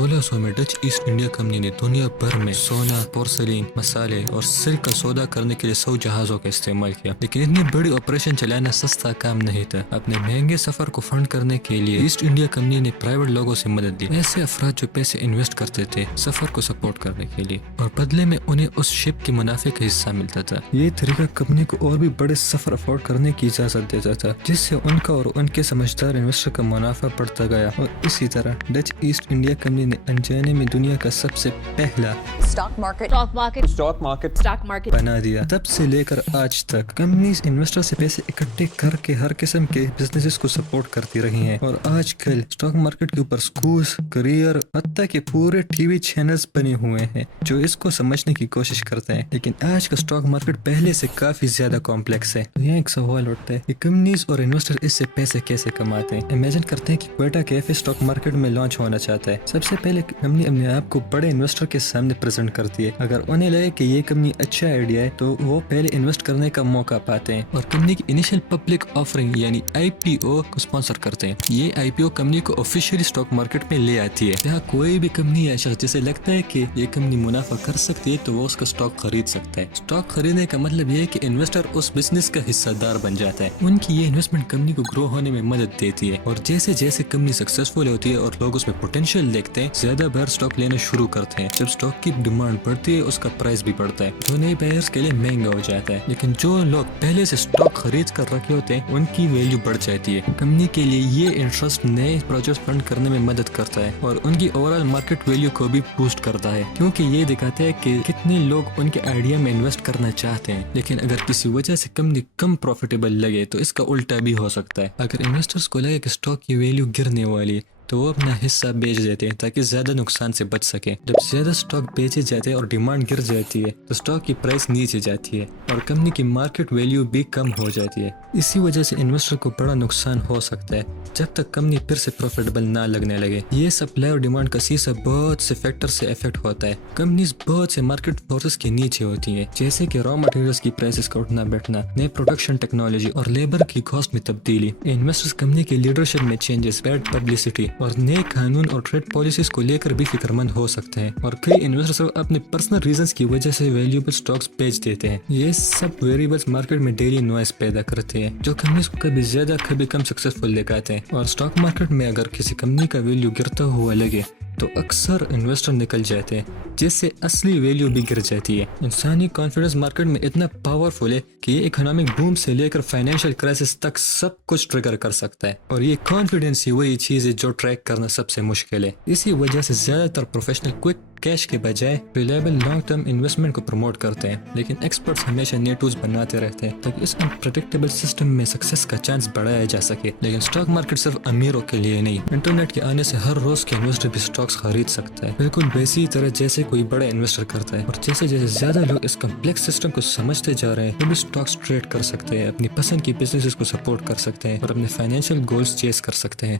1600 میں Dutch East India company نے دنیا بھر میں سونا، پورسلین، مسالے اور سلک کا سودا کرنے کے لیے 100 جہازوں کا استعمال کیا، لیکن اتنی بڑی آپریشن چلانا سستا کام نہیں تھا۔ اپنے مہنگے سفر کو فنڈ کرنے کے لیے ایسٹ انڈیا کمپنی نے پرائیویٹ لوگوں سے مدد لی، ایسے افراد جو پیسے انویسٹ کرتے تھے سفر کو سپورٹ کرنے کے لیے، اور بدلے میں انہیں اس شپ کی منافع کا حصہ ملتا تھا۔ یہ طریقہ کمپنی کو اور بھی بڑے سفر افورڈ کرنے کی اجازت دیتا تھا، جس سے ان کا اور ان کے سمجھدار انویسٹر کا منافع بڑھتا گیا، اور اسی طرح ڈچ ایسٹ انڈیا کمپنی نے انجانے میں دنیا کا سب سے پہلا stock market بنا دیا۔ تب سے لے کر آج تک کمپنیز انویسٹر سے پیسے اکٹھے کر کے ہر قسم کے بزنسز کو سپورٹ کرتی رہی ہیں، اور آج کل اسٹاک مارکیٹ کے اوپر سکولز، کریئر، حتیٰ کہ پورے ٹی وی چینلز بنے ہوئے ہیں جو اس کو سمجھنے کی کوشش کرتے ہیں۔ لیکن آج کا اسٹاک مارکیٹ پہلے سے کافی زیادہ کمپلیکس ہے۔ تو یہاں ایک سوال اٹھتا ہے کہ کمپنیز اور انویسٹر اس سے پیسے کیسے کماتے ہیں۔ امیجن کرتے ہیں کہ کوئٹہ کیفے اسٹاک مارکیٹ میں لانچ ہونا چاہتا ہے۔ سب سے پہلے کمپنی اپنے آپ کو بڑے انویسٹر کے سامنے پریزنٹ کرتی ہے۔ اگر انہیں لگے کہ یہ کمپنی اچھا آئیڈیا ہے تو وہ پہلے انویسٹ کرنے کا موقع پاتے ہیں، اور کمپنی کی انیشل پبلک آفرنگ یعنی IPO کو اسپانسر کرتے ہیں۔ یہ IPO کمپنی کو آفیشیلی اسٹاک مارکیٹ میں لے آتی ہے، جہاں کوئی بھی کمپنی یا شخص جسے لگتا ہے کہ یہ کمپنی منافع کر سکتی ہے تو وہ اس کا اسٹاک خرید سکتا ہے۔ اسٹاک خریدنے کا مطلب یہ ہے کہ انویسٹر اس بزنس کا حصہ دار بن جاتا ہے۔ ان کی یہ انویسٹمنٹ کمپنی کو گرو ہونے میں مدد دیتی ہے، اور جیسے جیسے کمپنی سکسیسفل ہوتی ہے اور لوگ اس میں پوٹینشیل دیکھتے ہیں، زیادہ بائر اسٹاک لینا شروع کرتے ہیں۔ جب اسٹاک کی ڈیمانڈ بڑھتی ہے اس کا پرائس بھی بڑھتا ہے، جو نئے بائرز کے لیے مہنگا ہو جاتا ہے، لیکن جو لوگ پہلے سے اسٹاک خرید کر رکھے ہوتے ہیں ان کی ویلیو بڑھ جاتی ہے۔ کمپنی کے لیے یہ انٹرسٹ نئے پروجیکٹ فنڈ کرنے میں مدد کرتا ہے، اور ان کی اوور آل مارکیٹ ویلیو کو بھی بوسٹ کرتا ہے، کیونکہ یہ دکھاتا ہے کہ کتنے لوگ ان کے آئیڈیا میں انویسٹ کرنا چاہتے ہیں۔ لیکن اگر کسی وجہ سے کمپنی کم پروفیٹیبل لگے تو اس کا الٹا بھی ہو سکتا ہے۔ اگر انویسٹرز کو لگے کہ اسٹاک کی ویلیو گرنے والی ہے تو وہ اپنا حصہ بیچ دیتے ہیں تاکہ زیادہ نقصان سے بچ سکیں۔ جب زیادہ اسٹاک بیچے جاتے ہیں اور ڈیمانڈ گر جاتی ہے تو اسٹاک کی پرائس نیچے جاتی ہے اور کمپنی کی مارکیٹ ویلیو بھی کم ہو جاتی ہے۔ اسی وجہ سے انویسٹر کو بڑا نقصان ہو سکتا ہے جب تک کمپنی پھر سے پروفیٹیبل نہ لگنے لگے۔ یہ سپلائی اور ڈیمانڈ کا سلسلہ بہت سے فیکٹر سے افیکٹ ہوتا ہے۔ کمپنیز بہت سے مارکیٹ فورسز کے نیچے ہوتی ہیں، جیسے کہ را مٹیریلز کی پرائسز کا اٹھنا بیٹھنا، نئے پروڈکشن ٹیکنالوجی اور لیبر کی کاسٹ میں تبدیلی۔ انویسٹرز کمپنی کے لیڈرشپ میں چینجز، بیڈ پبلسٹی اور نئے قانون اور ٹریڈ پالیسیز کو لے کر بھی فکر مند ہو سکتے ہیں، اور کئی انویسٹرز اپنے پرسنل ریزنز کی وجہ سے ویلیوبل سٹاکس بیچ دیتے ہیں۔ یہ سب ویریبلز مارکیٹ میں ڈیلی نوائز پیدا کرتے ہیں جو کمپنیز کو کبھی زیادہ کبھی کم سکسیسفل دکھاتے ہیں، اور سٹاک مارکیٹ میں اگر کسی کمپنی کا ویلیو گرتا ہوا لگے تو اکثر انویسٹر نکل جاتے ہیں، جس سے اصلی ویلیو بھی گر جاتی ہے۔ انسانی کانفیڈنس مارکیٹ میں اتنا پاورفل ہے کہ یہ اکنامک بوم سے لے کر فائنینشیل کرائسس تک سب کچھ ٹریگر کر سکتا ہے، اور یہ کانفیڈنس ہی وہی چیز ہے جو ٹریک کرنا سب سے مشکل ہے۔ اسی وجہ سے زیادہ تر پروفیشنل کوئک کیش کے بجائے ریلائبل لانگ ٹرم انویسٹمنٹ کو پروموٹ کرتے ہیں، لیکن ایکسپرٹس ہمیشہ نئے ٹولز بناتے رہتے ہیں تاکہ اس انپریڈکٹیبل سسٹم میں سکسیس کا چانس بڑھایا جا سکے۔ لیکن سٹاک مارکیٹ صرف امیروں کے لیے نہیں، انٹرنیٹ کے آنے سے ہر روز کے انویسٹر بھی سٹاکس خرید سکتا ہے، بالکل ویسی طرح جیسے کوئی بڑا انویسٹر کرتا ہے، اور جیسے جیسے زیادہ لوگ اس کمپلیکس سسٹم کو سمجھتے جا رہے ہیں وہ بھی سٹاکس ٹریڈ کر سکتے ہیں، اپنی پسند کی بزنسز کو سپورٹ کر سکتے ہیں اور اپنے فائنینشیل گولز چیز کر سکتے ہیں۔